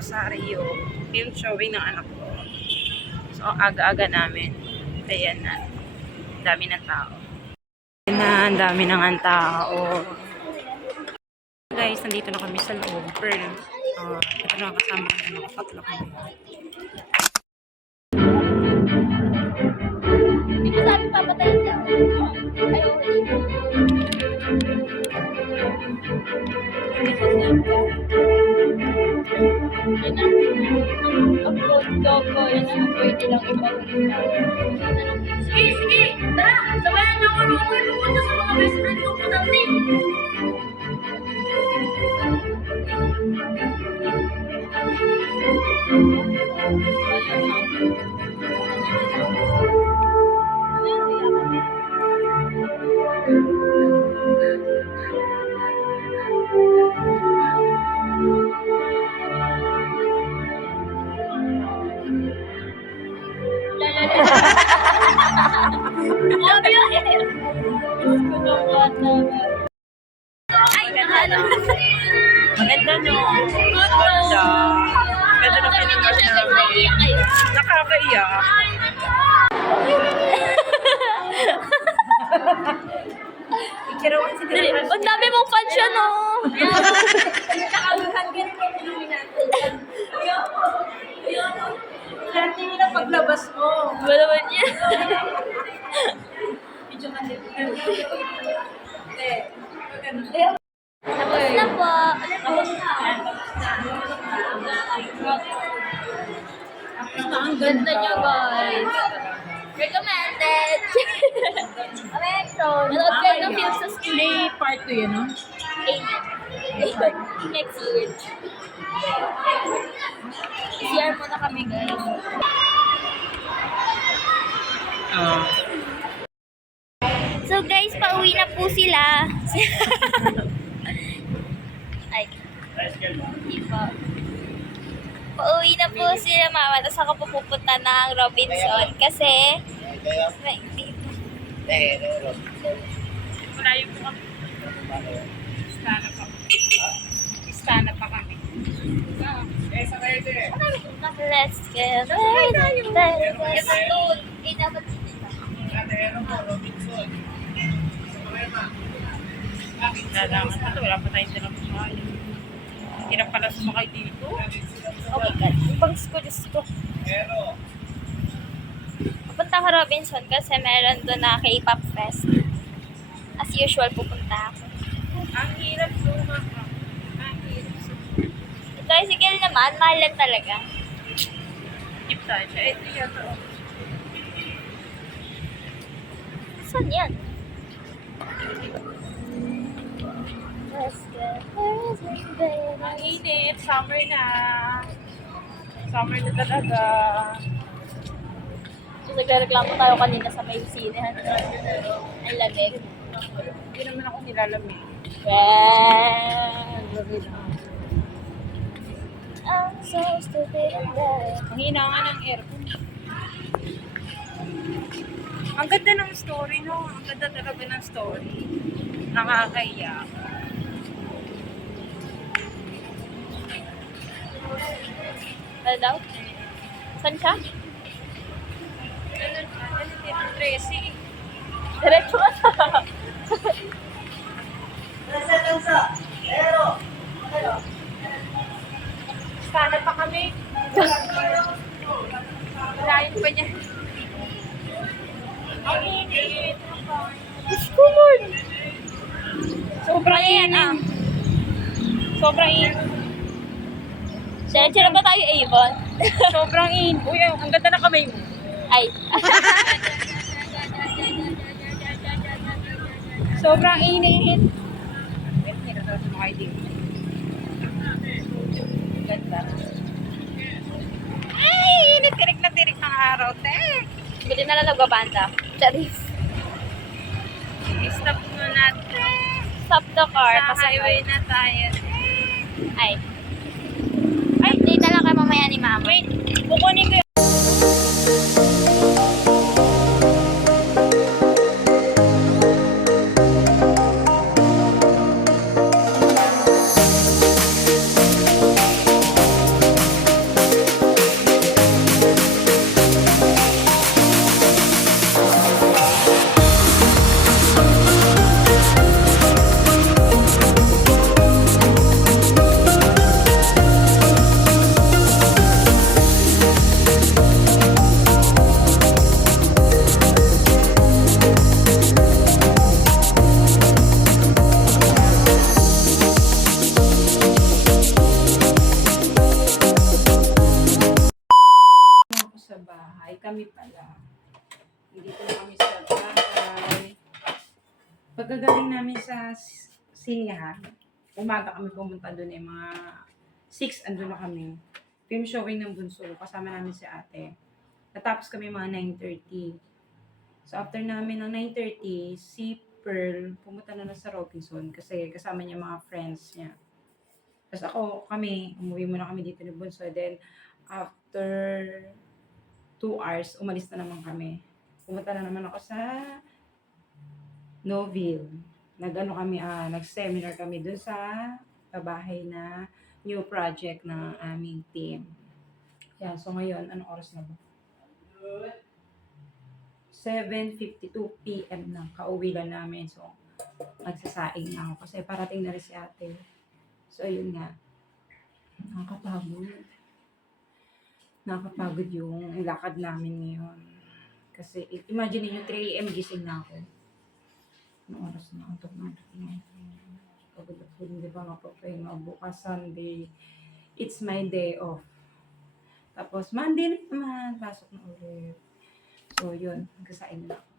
Rosario. Film showing ng anak ko. So, aga-aga namin. Ayan na. Dami ng tao. Ayan na, ang dami ng tao. Guys, nandito na kami sa loob. Pearl. Ito na kasama ko na nakapatlo kami. Hindi ko sabi papatayin ka. Ayaw ko dito. Upload ko. Yan ang pwede lang ipag-ina. Sige! Tara! Sabayan niyo ako nung pupunta sa mga best friend ko. Putang love you! Ay, ganda. Maganda no. Ganda. Ganda na pinipas namin. Nakakaiyak. Ikirawan si Dili. Ang dami mong fans siya, no? Hindi nila paglabas mo. Ba naman niya? Tapos na po. Ang ganda niya, guys. Recommended. Nanood kayo ng film sa school. Hindi part 2 yan, no? Amen. Next year. CR muna kami, guys. So guys, pauwi na po sila. Ay. Hindi po. Pauwi na po sila, mama. Tapos ako pupunta ng Robinson. Kasi Malayo po kami. Istana pa kami. let's get ready. Dapat Lalangan na ito. Wala pa tayong dalang sumakay. Hirap pala sumakay dito. oh my God. Ang bangs ko, Diyos ko. Pupunta ako Robinson kasi meron doon na K-pop fest. As usual, pupunta ako. Ang hirap sumakay. Ang hirap sumakay. Tricycle naman, mahal lang talaga. Jeep tayo siya. Ito yan. Saan yan? Let's get ready. Ang init. Summer na. Summer na talaga. So, nagreklamo tayo kanina sa may sinehan. Ang lamig. Hindi naman ako nilalamig. Well, I'm so stupid and bad. Ang hina nga ng aircon. Ang ganda ng story, no? Ang ganda talaga ng story. Nakakaiyak. Ano daw? Saan siya? Tracy. Diretso ka sa... Sana pa kami. Malayo pa niya. Ang init. Diyos ko, Lord! Sobrang init. Sobrang init. Diretso na ba tayo, Avon? Sobrang init. Uy, ang ganda na kamay mo. Ay. Sobrang init. Hindi ka talaga sumakay dito. Ganda. Ay, init. Tirik na tirik ng araw, te. Bili na lang nagbabanda. Charis. I-stop muna, te. Stop the car. Sa highway na tayo, te. Ay. Ay, date na lang kayo mamaya ni Mama. Wait, kukunin ko kami pala. Dito na kami sa bahay. Pagkagaling namin sa sinihan, umaga kami pumunta doon mga 6 andun na kami. Film showing ng bunso, kasama namin si ate. Natapos kami mga 9:30. So after namin ng 9:30, si Pearl pumunta na sa Robinson kasi kasama niya mga friends niya. Tapos umuwi muna kami dito ni Bunso. Then after 2 hours, umalis na naman kami. Pumunta na naman ako sa Noville. Nag-seminar kami dun sa bahay na new project ng aming team. Yan, so ngayon, anong oras na ba? 7:52 PM na. Kauwi lang namin. So, nagsasaing na ako kasi parating na rin si ate. So, ayun nga. Nakakapagod yung lakad namin ngayon. Kasi, imagine niyo 3 AM gising na ako. Anong oras na? Antok na. Pagod ako, hindi ba mapapahinga? Bukas Sunday, it's my day off. Tapos, Monday na naman, pasok na ulit. So, yun. Nagkasain na ako.